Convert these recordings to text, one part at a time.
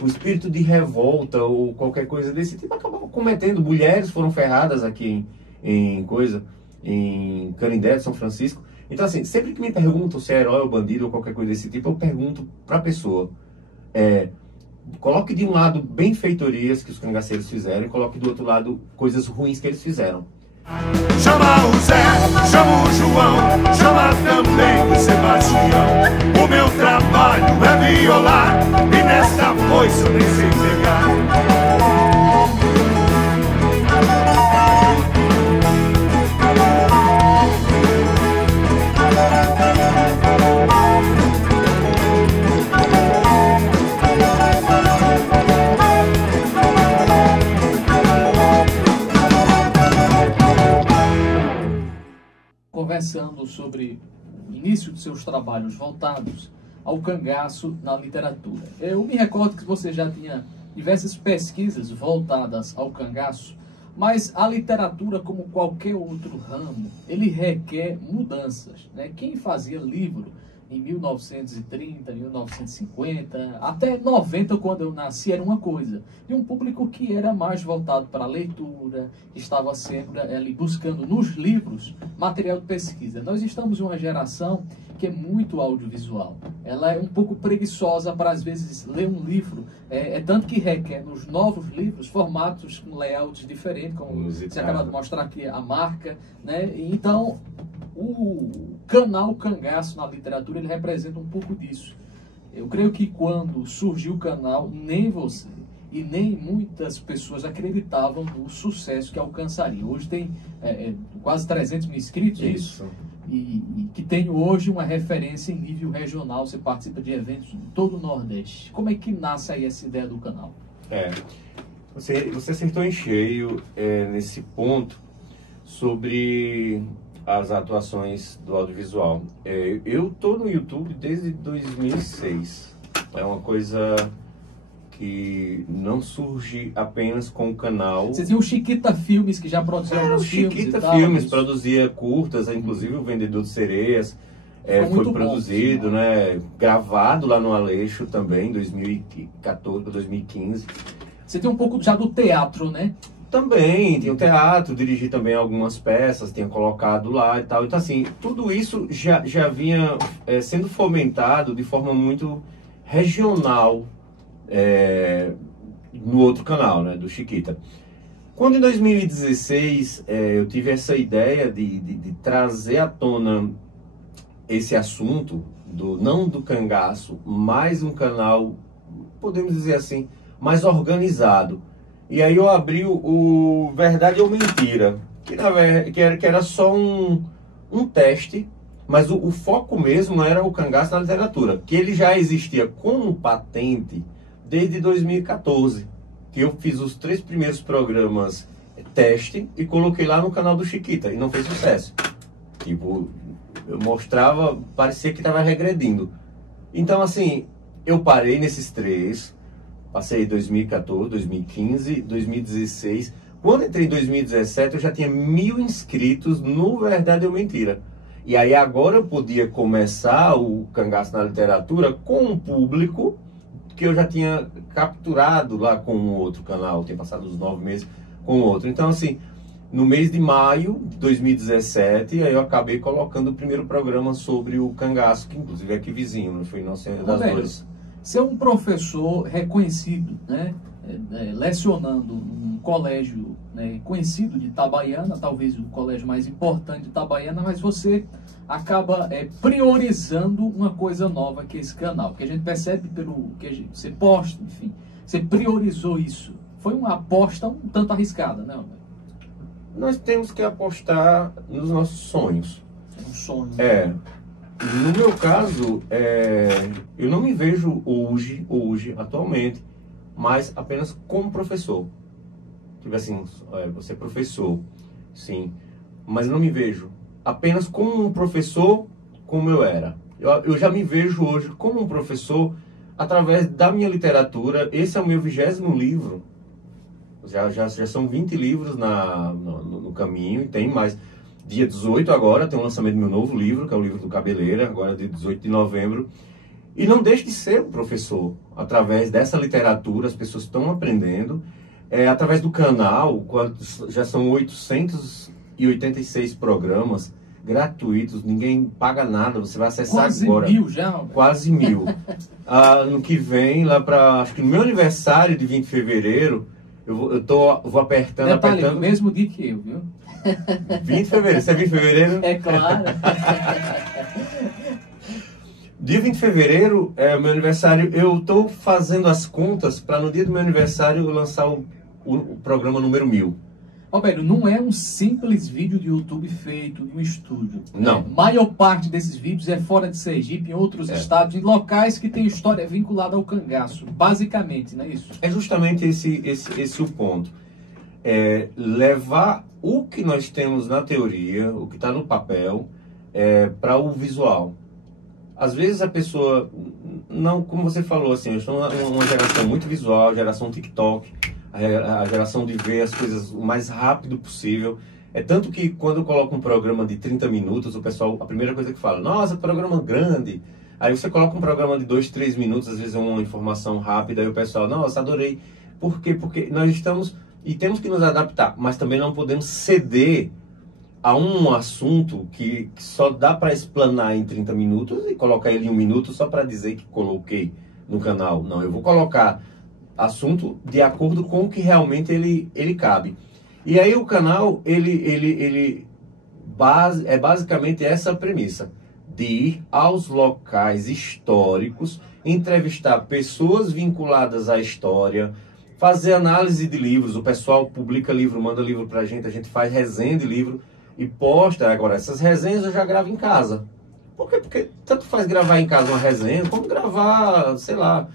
o espírito de revolta ou qualquer coisa desse tipo acabava cometendo. Mulheres foram ferradas aqui em Canindé, São Francisco. Então, assim, sempre que me perguntam se é herói ou bandido ou qualquer coisa desse tipo, eu pergunto para a pessoa, coloque de um lado benfeitorias que os cangaceiros fizeram e coloque do outro lado coisas ruins que eles fizeram. Chama o Zé, chama o João, chama também o Sebastião. O meu trabalho é violar e nesta foice eu nem sei pegar. Conversando sobre o início de seus trabalhos voltados ao cangaço na literatura. Eu me recordo que você já tinha diversas pesquisas voltadas ao cangaço, mas a literatura, como qualquer outro ramo, ele requer mudanças, né? Quem fazia livro em 1930, 1950, até 90, quando eu nasci, era uma coisa. E um público que era mais voltado para a leitura, que estava sempre ali buscando nos livros material de pesquisa. Nós estamos em uma geração que é muito audiovisual. Ela é um pouco preguiçosa para, às vezes, ler um livro. É tanto que requer, nos novos livros, formatos com layouts diferentes, como você acaba de mostrar aqui a marca, né? Então, o canal Cangaço na literatura, ele representa um pouco disso. Eu creio que quando surgiu o canal, nem você e nem muitas pessoas acreditavam no sucesso que alcançaria. Hoje tem quase 300 mil inscritos. Isso. E que tem hoje uma referência em nível regional. Você participa de eventos em todo o Nordeste. Como é que nasce aí essa ideia do canal? Você acertou em cheio nesse ponto sobre as atuações do audiovisual. Eu tô no YouTube desde 2006. É uma coisa que não surge apenas com o canal. Você tinha o Chiquita Filmes, que já produziu alguns filmes. O Chiquita Filmes produzia curtas, inclusive o Vendedor de Sereias foi produzido, né? Gravado lá no Aleixo também, em 2014, 2015. Você tem um pouco já do teatro, né? Também, tinha o teatro, dirigi também algumas peças, tinha colocado lá e tal. Então, assim, tudo isso já vinha sendo fomentado de forma muito regional no outro canal, né, do Chiquita. Quando em 2016 eu tive essa ideia de trazer à tona esse assunto, não do cangaço, mas um canal, podemos dizer assim, mais organizado. E aí eu abri o Verdade ou Mentira, que era só um teste, mas o foco mesmo era o cangaço na literatura, que ele já existia como patente desde 2014, que eu fiz os 3 primeiros programas teste e coloquei lá no canal do Chiquita, e não fez sucesso. Tipo, eu mostrava, parecia que estava regredindo. Então, assim, eu parei nesses 3, passei 2014, 2015, 2016. Quando entrei em 2017, eu já tinha 1000 inscritos no Verdade ou Mentira. E aí agora eu podia começar o Cangaço na Literatura com um público que eu já tinha capturado lá com um outro canal, tinha passado uns 9 meses com outro. Então, assim, no mês de maio de 2017, aí eu acabei colocando o primeiro programa sobre o cangaço, que inclusive é aqui vizinho, não foi em Nossa Senhora das Dores. Você é um professor reconhecido, né, lecionando num colégio, né, conhecido de Itabaiana, talvez o colégio mais importante de Itabaiana, mas você acaba priorizando uma coisa nova que é esse canal, que a gente percebe pelo que você posta, enfim, você priorizou isso. Foi uma aposta um tanto arriscada, né? Nós temos que apostar nos nossos sonhos. Um sonho. No meu caso, eu não me vejo hoje, atualmente, mas apenas como professor. Tipo assim, você é professor, sim, mas eu não me vejo apenas como um professor como eu era. Eu já me vejo hoje como um professor através da minha literatura. Esse é o meu 20º livro. Já são 20 livros no caminho, e tem mais. Dia 18 agora tem o lançamento do meu novo livro, que é o livro do Cabeleira, agora dia 18 de novembro. E não deixe de ser um professor. Através dessa literatura, as pessoas estão aprendendo. Através do canal, já são 886 programas gratuitos, ninguém paga nada, você vai acessar quase agora. Quase 1000 já? Quase 1000. No que vem, lá para, acho que no meu aniversário de 20 de fevereiro, eu vou apertando, Detalhe, apertando. no mesmo dia que eu, viu? 20 de fevereiro, você é 20 de fevereiro? É claro. Dia 20 de fevereiro é o meu aniversário. Eu estou fazendo as contas para no dia do meu aniversário eu lançar o programa número 1000. Roberto, não é um simples vídeo de YouTube feito em um estúdio. Não. A maior parte desses vídeos é fora de Sergipe, em outros estados, em locais que têm história vinculada ao cangaço, basicamente, não é isso? É justamente esse o ponto. Levar o que nós temos na teoria, o que está no papel, para o visual. Às vezes a pessoa, não, como você falou, assim, eu estou uma geração muito visual, geração TikTok, a geração de ver as coisas o mais rápido possível. É tanto que quando eu coloco um programa de 30 minutos, o pessoal, a primeira coisa que fala, nossa, programa grande. Aí você coloca um programa de 2, 3 minutos, às vezes é uma informação rápida, aí o pessoal, nossa, adorei. Por quê? Porque nós estamos, e temos que nos adaptar, mas também não podemos ceder a um assunto que só dá para explanar em 30 minutos e colocar ele em 1 minuto só para dizer que coloquei no canal. Não, eu vou colocar assunto de acordo com o que realmente ele cabe. E aí o canal, é basicamente essa premissa, de ir aos locais históricos, entrevistar pessoas vinculadas à história, fazer análise de livros. O pessoal publica livro, manda livro pra gente, a gente faz resenha de livro e posta. Agora, essas resenhas eu já gravo em casa. Por quê? Porque tanto faz gravar em casa uma resenha, como gravar, sei lá,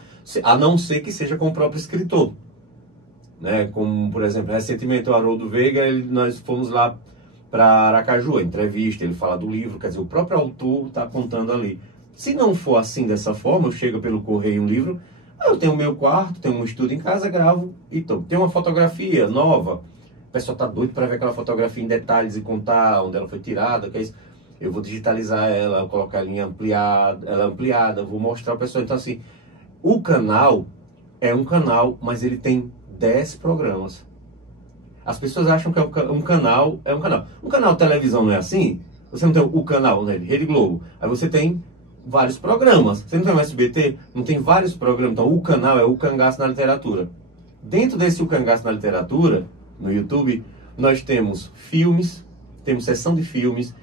a não ser que seja com o próprio escritor, né? Como, por exemplo, recentemente o Haroldo Veiga, nós fomos lá para Aracaju, a entrevista, ele fala do livro, quer dizer, o próprio autor está contando ali. Se não for assim, dessa forma, eu chego pelo correio um livro, eu tenho o meu quarto, tenho um estúdio em casa, gravo, então, tem uma fotografia nova, o pessoal está doido para ver aquela fotografia em detalhes e contar onde ela foi tirada, que é isso. Eu vou digitalizar ela, colocar ela ampliada, vou mostrar ao pessoal. Então, assim, o canal é um canal, mas ele tem 10 programas. As pessoas acham que um canal é um canal. Um canal de televisão não é assim? Você não tem o canal, né? Rede Globo. Aí você tem vários programas. Você não tem o SBT? Não tem vários programas. Então o canal é o Cangaço na Literatura. Dentro desse o Cangaço na Literatura, no YouTube, nós temos filmes, temos sessão de filmes,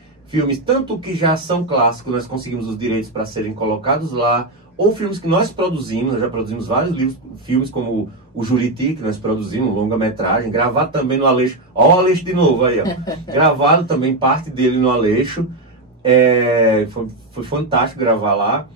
tanto que já são clássicos, nós conseguimos os direitos para serem colocados lá, ou filmes que nós produzimos, nós já produzimos vários filmes como o Juriti, que nós produzimos, longa-metragem, gravado também no Aleixo. Ó o Aleixo de novo aí, ó. Gravado também, parte dele no Aleixo. Foi fantástico gravar lá.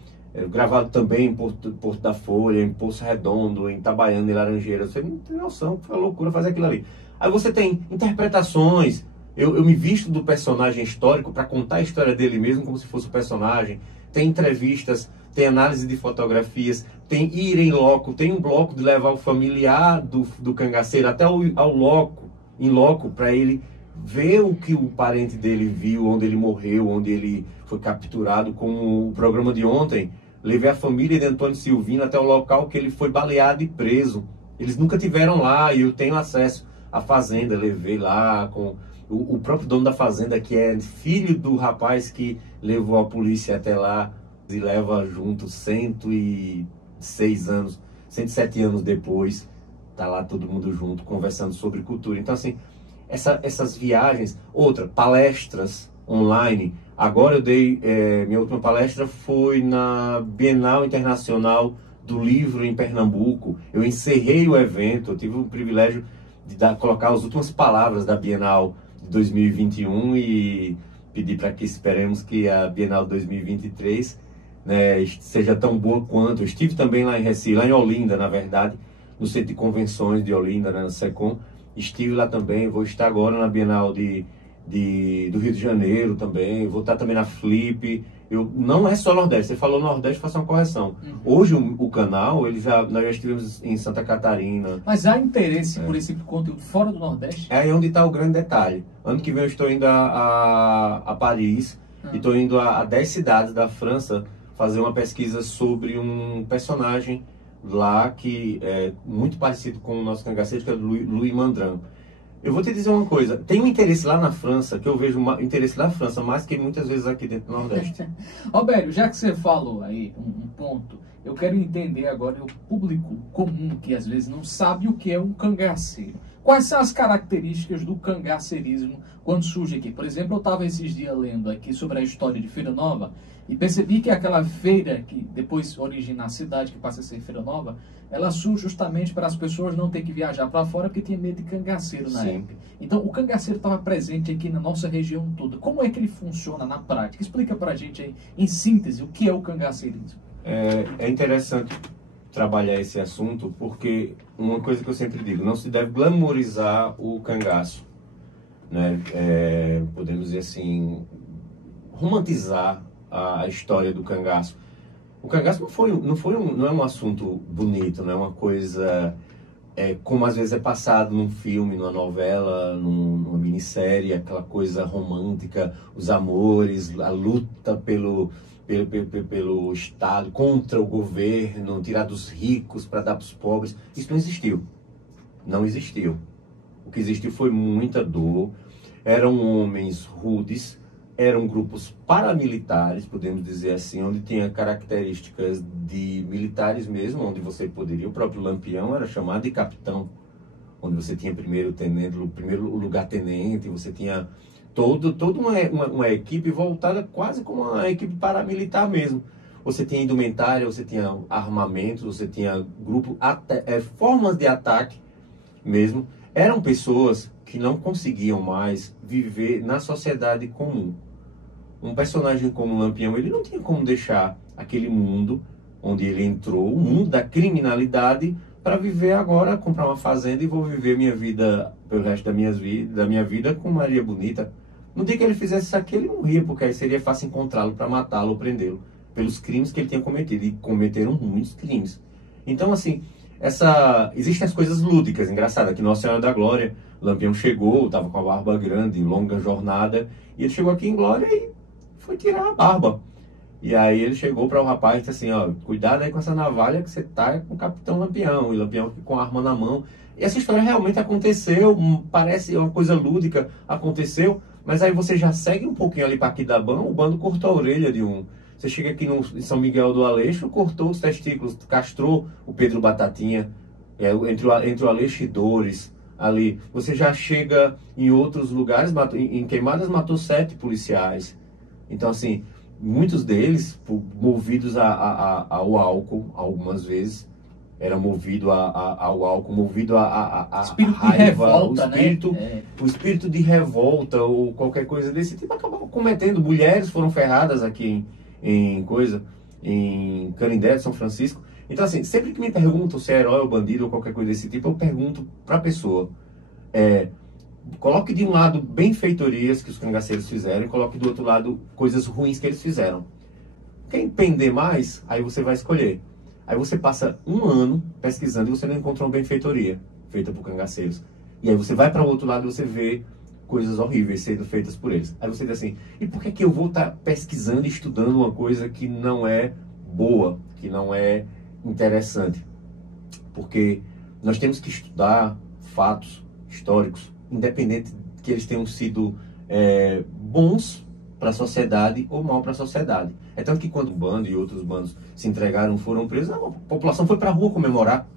Gravado também em Porto da Folha, em Poço Redondo, em Itabaiana e Laranjeiras. Você não tem noção, foi uma loucura fazer aquilo ali. Aí você tem interpretações. Eu me visto do personagem histórico para contar a história dele mesmo como se fosse o personagem. Tem entrevistas, tem análise de fotografias, tem ir em loco, tem um bloco de levar o familiar do cangaceiro até em loco, para ele ver o que o parente dele viu, onde ele morreu, onde ele foi capturado. Como o programa de ontem, levei a família de Antônio Silvino até o local que ele foi baleado e preso. Eles nunca tiveram lá e eu tenho acesso à fazenda, levei lá com o próprio dono da fazenda, que é filho do rapaz que levou a polícia até lá e leva junto 106 anos, 107 anos depois, tá lá todo mundo junto conversando sobre cultura. Então, assim, essas viagens, palestras online. Agora eu dei, minha última palestra foi na Bienal Internacional do Livro em Pernambuco. Eu encerrei o evento, eu tive o privilégio de colocar as últimas palavras da Bienal de 2021 e pedir para que esperemos que a Bienal de 2023, né, seja tão boa quanto. Eu estive também lá em Recife, lá em Olinda, na verdade, no Centro de Convenções de Olinda, né, no SECOM. Estive lá também, vou estar agora na Bienal do Rio de Janeiro também, vou estar também na Flip. Não é só Nordeste, você falou Nordeste, faça uma correção. Hoje o canal, nós já estivemos em Santa Catarina. Mas há interesse por esse conteúdo fora do Nordeste? É aí onde está o grande detalhe. Ano que vem eu estou indo a Paris e estou indo a 10 cidades da França, fazer uma pesquisa sobre um personagem lá que é muito parecido com o nosso cangaceiro, que é o Louis Mandrin. Eu vou te dizer uma coisa, tem um interesse lá na França, que eu vejo interesse na França mais que muitas vezes aqui dentro do Nordeste. Roberto, já que você falou aí um ponto, eu quero entender agora o público comum que às vezes não sabe o que é um cangaceiro. Quais são as características do cangaceirismo quando surge aqui? Por exemplo, eu estava esses dias lendo aqui sobre a história de Feira Nova e percebi que aquela feira que depois origina a cidade, que passa a ser Feira Nova, ela surge justamente para as pessoas não ter que viajar para fora porque tinha medo de cangaceiro na época. Então, o cangaceiro estava presente aqui na nossa região toda. Como é que ele funciona na prática? Explica para a gente aí, em síntese, o que é o cangaceirismo. É interessante trabalhar esse assunto porque uma coisa que eu sempre digo, não se deve glamorizar o cangaço, né? Podemos dizer assim, romantizar a história do cangaço. O cangaço não é um assunto bonito, não é uma coisa como às vezes é passado num filme, numa novela, numa minissérie, aquela coisa romântica, os amores, a luta pelo Estado, contra o governo, tirar dos ricos para dar para os pobres. Isso não existiu. Não existiu. O que existiu foi muita dor. Eram homens rudes, eram grupos paramilitares, podemos dizer assim, onde tinha características de militares mesmo, onde você poderia, o próprio Lampião era chamado de capitão, onde você tinha primeiro lugar-tenente, você tinha toda uma equipe voltada quase como uma equipe paramilitar mesmo. Você tinha indumentária, você tinha armamentos, você tinha formas de ataque mesmo. Eram pessoas que não conseguiam mais viver na sociedade comum. Um personagem como o Lampião, ele não tinha como deixar aquele mundo onde ele entrou, o mundo da criminalidade, para viver agora, comprar uma fazenda e vou viver minha vida, pelo resto da minha vida com Maria Bonita. No dia que ele fizesse isso aqui, ele morria, porque aí seria fácil encontrá-lo para matá-lo ou prendê-lo, pelos crimes que ele tinha cometido, e cometeram muitos crimes. Então, assim, existem as coisas lúdicas, engraçadas, que Nossa Senhora da Glória, Lampião chegou, estava com a barba grande, longa jornada, e ele chegou aqui em Glória e foi tirar a barba. E aí ele chegou para o rapaz e disse assim, ó, cuidado aí com essa navalha que você tá com o Capitão Lampião, e Lampião com a arma na mão. E essa história realmente aconteceu, parece uma coisa lúdica, aconteceu, mas aí você já segue um pouquinho ali para Aquidabão, o bando cortou a orelha de um. Você chega aqui em São Miguel do Aleixo, cortou os testículos, castrou o Pedro Batatinha, entre o Aleixo e Dores, ali. Você já chega em outros lugares, em Queimadas matou 7 policiais. Então, assim, muitos deles, movidos ao álcool, algumas vezes, eram movidos ao álcool, movido a espírito raiva, de revolta, o espírito de revolta ou qualquer coisa desse tipo, acabavam cometendo. Mulheres foram ferradas aqui em Canindé, São Francisco. Então, assim, sempre que me perguntam se é herói ou bandido ou qualquer coisa desse tipo, eu pergunto para a pessoa, coloque de um lado benfeitorias que os cangaceiros fizeram e coloque do outro lado coisas ruins que eles fizeram. Quem pender mais, aí você vai escolher. Aí você passa um ano pesquisando e você não encontra uma benfeitoria feita por cangaceiros. E aí você vai para o outro lado e você vê coisas horríveis sendo feitas por eles. Aí você diz assim, e por que eu vou estar pesquisando e estudando uma coisa que não é boa, que não é interessante? Porque nós temos que estudar fatos históricos, independente que eles tenham sido bons para a sociedade ou mal para a sociedade. É tanto que quando o bando e outros bandos se entregaram, foram presos, a população foi para a rua comemorar.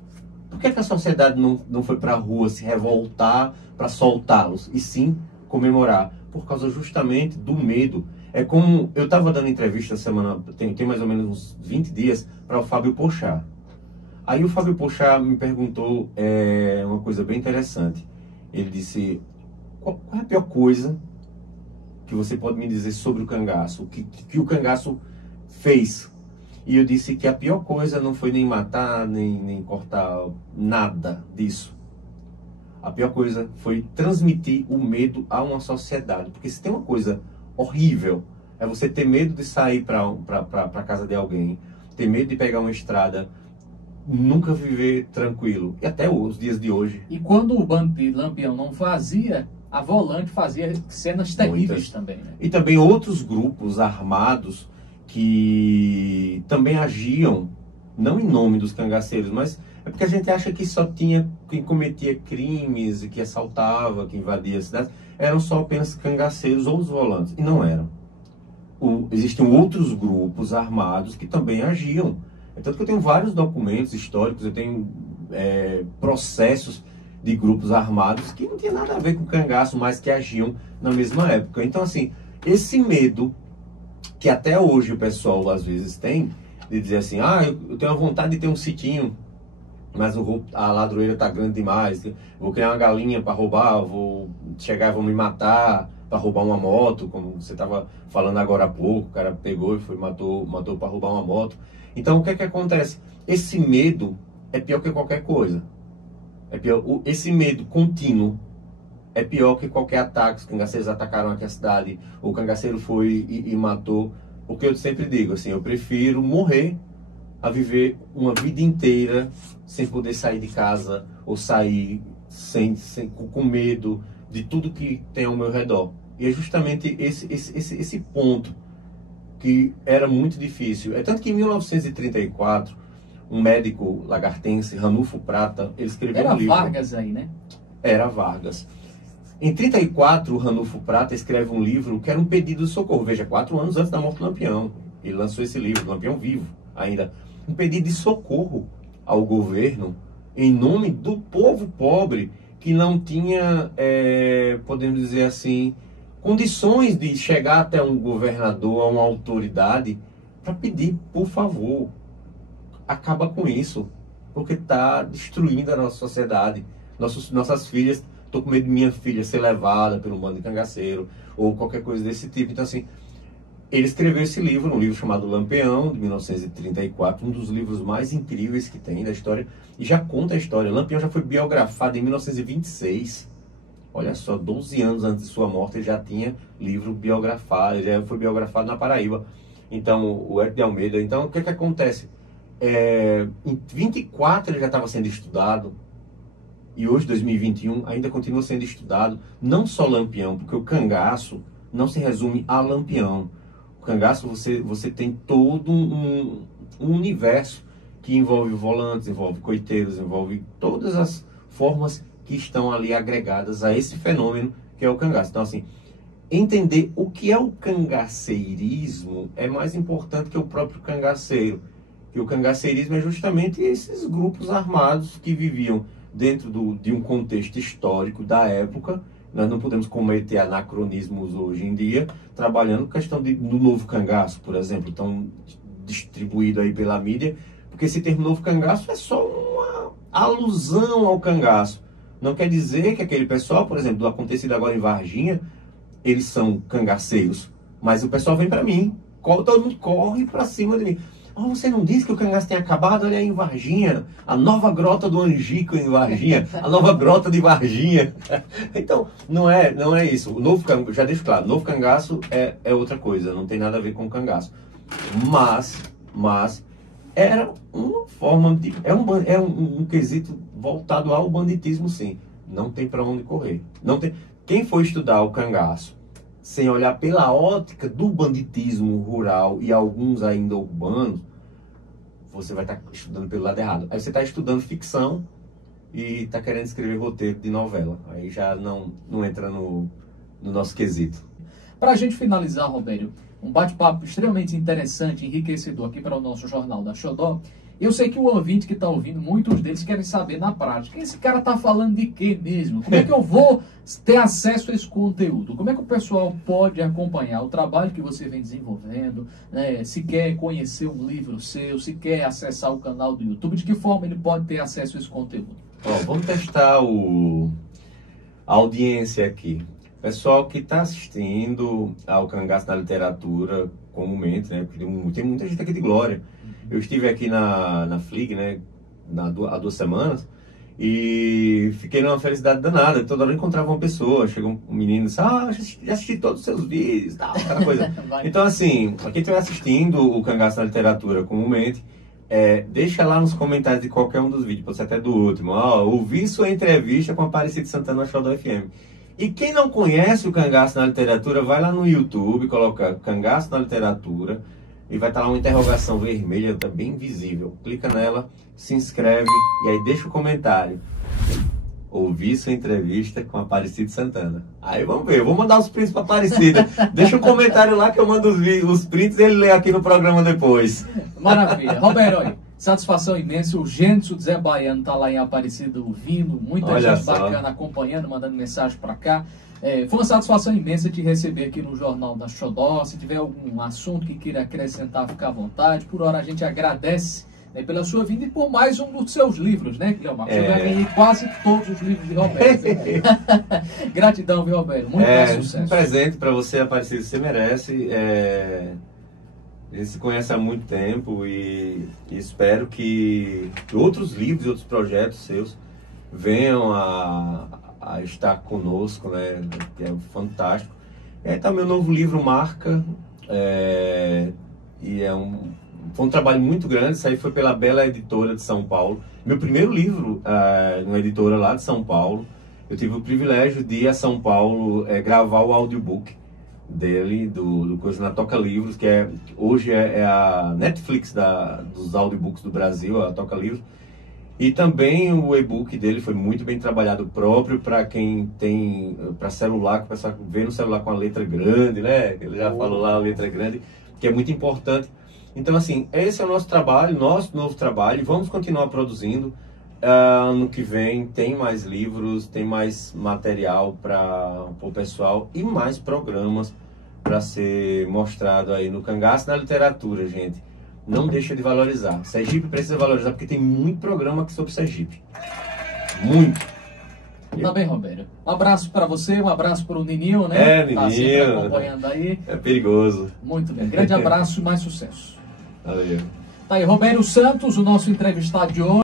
Por que a sociedade não foi para a rua se revoltar para soltá-los, e sim comemorar? Por causa justamente do medo. É como eu estava dando entrevista semana, tem mais ou menos uns 20 dias, para o Fábio Porchat. Aí o Fábio Porchat me perguntou uma coisa bem interessante. Ele disse, qual é a pior coisa que você pode me dizer sobre o cangaço? O que o cangaço fez? E eu disse que a pior coisa não foi nem matar, nem cortar, nada disso. A pior coisa foi transmitir o medo a uma sociedade. Porque se tem uma coisa horrível, é você ter medo de sair para a casa de alguém, ter medo de pegar uma estrada, nunca viver tranquilo. E até os dias de hoje. E quando o bando de Lampião não fazia, a Volante fazia cenas terríveis também. Né? E também outros grupos armados que também agiam, não em nome dos cangaceiros, mas é porque a gente acha que só tinha quem cometia crimes, e que assaltava, que invadia a cidade, eram só apenas cangaceiros ou os volantes, e não eram. Existem outros grupos armados que também agiam. Tanto que eu tenho vários documentos históricos, eu tenho processos de grupos armados que não tinha nada a ver com cangaço, mas que agiam na mesma época. Então, assim, esse medo que até hoje o pessoal às vezes tem, de dizer assim, eu tenho a vontade de ter um sitinho, mas a ladroeira está grande demais, vou criar uma galinha para roubar, vou chegar e vão me matar para roubar uma moto, como você estava falando agora há pouco, o cara pegou e matou para roubar uma moto. Então, o que é que acontece? Esse medo é pior que qualquer coisa. É pior, esse medo contínuo é pior que qualquer ataque. Os cangaceiros atacaram aqui a cidade, o cangaceiro foi e matou. Porque eu sempre digo assim, eu prefiro morrer a viver uma vida inteira sem poder sair de casa ou sair com medo de tudo que tem ao meu redor. E é justamente esse ponto que era muito difícil. É tanto que em 1934, um médico lagartense, Ranulfo Prata, ele escreveu um livro. Era Vargas aí, né? Era Vargas. Em 34, o Ranulfo Prata escreve um livro que era um pedido de socorro. Veja, 4 anos antes da morte do Lampião. Ele lançou esse livro, Lampião vivo ainda. Um pedido de socorro ao governo em nome do povo pobre que não tinha, podemos dizer assim, condições de chegar até um governador, a uma autoridade, para pedir, por favor, acaba com isso, porque está destruindo a nossa sociedade. Nossas filhas, estou com medo de minha filha ser levada pelo bando de cangaceiro, ou qualquer coisa desse tipo. Então, assim, ele escreveu esse livro, um livro chamado Lampião, de 1934, um dos livros mais incríveis que tem da história, e já conta a história. Lampião já foi biografado em 1926. Olha só, 12 anos antes de sua morte, ele já tinha livro biografado, ele já foi biografado na Paraíba. Então, o Hélio de Almeida. Então, o que é que acontece? Em 24 ele já estava sendo estudado, e hoje, 2021, ainda continua sendo estudado, não só Lampião, porque o cangaço não se resume a Lampião. O cangaço, você tem todo um universo que envolve volantes, envolve coiteiros, envolve todas as formas que estão ali agregadas a esse fenômeno que é o cangaço. Então, assim, entender o que é o cangaceirismo é mais importante que o próprio cangaceiro. Que o cangaceirismo é justamente esses grupos armados que viviam dentro de um contexto histórico da época. Nós não podemos cometer anacronismos hoje em dia, trabalhando questão do novo cangaço, por exemplo, tão distribuído aí pela mídia, porque esse termo novo cangaço é só uma alusão ao cangaço. Não quer dizer que aquele pessoal, por exemplo, do acontecido agora em Varginha, eles são cangaceiros, mas o pessoal vem para mim, todo mundo corre para cima de mim. Você não disse que o cangaço tem acabado? Olha aí em Varginha, a nova grota do Angico em Varginha, a nova grota de Varginha. Então, não é isso. O novo cangaço, já deixo claro, o novo cangaço é outra coisa, não tem nada a ver com o cangaço. Mas era uma forma de... É um quesito voltado ao banditismo, sim. Não tem para onde correr. Não tem. Quem for estudar o cangaço sem olhar pela ótica do banditismo rural e alguns ainda urbanos, você vai estar estudando pelo lado errado. Aí você está estudando ficção e está querendo escrever roteiro de novela. Aí já não entra no nosso quesito. Para a gente finalizar, Robério, um bate-papo extremamente interessante, enriquecedor aqui para o nosso Jornal da Xodó. Eu sei que o ouvinte que está ouvindo, muitos deles querem saber na prática, esse cara está falando de quê mesmo? Como é que eu vou ter acesso a esse conteúdo? Como é que o pessoal pode acompanhar o trabalho que você vem desenvolvendo, né? Se quer conhecer um livro seu, se quer acessar o canal do YouTube, de que forma ele pode ter acesso a esse conteúdo? Vamos testar a audiência aqui. Pessoal que está assistindo ao Cangaço na Literatura comumente, né? Porque tem muita gente aqui de Glória. Eu estive aqui na FLIG, né, há 2 semanas, e fiquei numa felicidade danada. Toda hora eu encontrava uma pessoa, chegou um menino e disse, já assisti todos os seus vídeos, tal, aquela coisa. Então, assim, quem estiver assistindo o Cangaço na Literatura comumente, deixa lá nos comentários de qualquer um dos vídeos, pode ser até do último, ouvi sua entrevista com a Aparecida Santana na Xodó FM. E quem não conhece o Cangaço na Literatura, vai lá no YouTube, coloca Cangaço na Literatura, e vai estar lá uma interrogação vermelha, tá bem visível. Clica nela, se inscreve e aí deixa o comentário. Ouvi sua entrevista com Aparecido Santana. Aí vamos ver, eu vou mandar os prints para Aparecida. Deixa um comentário lá que eu mando os prints e ele lê aqui no programa depois. Maravilha. Roberto, olha, satisfação imensa. O Gêncio Zé Baiano tá lá em Aparecida ouvindo, muita Olha gente só. bacana acompanhando, mandando mensagem para cá. Foi uma satisfação imensa te receber aqui no Jornal da Xodó. Se tiver algum assunto que queira acrescentar, fica à vontade. Por hora a gente agradece pela sua vinda e por mais um dos seus livros, né, Cleomar? Você vai ganhar quase todos os livros de Roberto. Gratidão, viu, Roberto? Muito mais sucesso. Um presente para você, Aparecido, você merece. A gente se conhece há muito tempo e espero que outros livros e outros projetos seus venham a estar conosco, né? Que é fantástico. Também o novo livro Marca, e foi um trabalho muito grande. Isso aí foi pela Bela Editora de São Paulo. Meu primeiro livro, numa editora lá de São Paulo. Eu tive o privilégio de ir a São Paulo gravar o audiobook dele, do coisa na Toca Livros, que hoje é a Netflix dos audiobooks do Brasil, a Toca Livros. E também o e-book dele foi muito bem trabalhado, próprio para quem tem, para celular, que o pessoal vê no celular com a letra grande, né? Ele já falou lá a letra grande, que é muito importante. Então, assim, esse é o nosso trabalho, nosso novo trabalho. Vamos continuar produzindo. Ano que vem tem mais livros, tem mais material para o pessoal e mais programas para ser mostrado aí no cangaço, na literatura, gente. Não deixa de valorizar. Sergipe precisa valorizar porque tem muito programa aqui sobre Sergipe. Muito. Tá bem, Roberto. Um abraço para você, um abraço para o Nininho, né? Nininho. Tá sempre acompanhando aí. É perigoso. Muito bem. Grande abraço e mais sucesso. Valeu. Tá aí, Roberto Santos, o nosso entrevistado de hoje.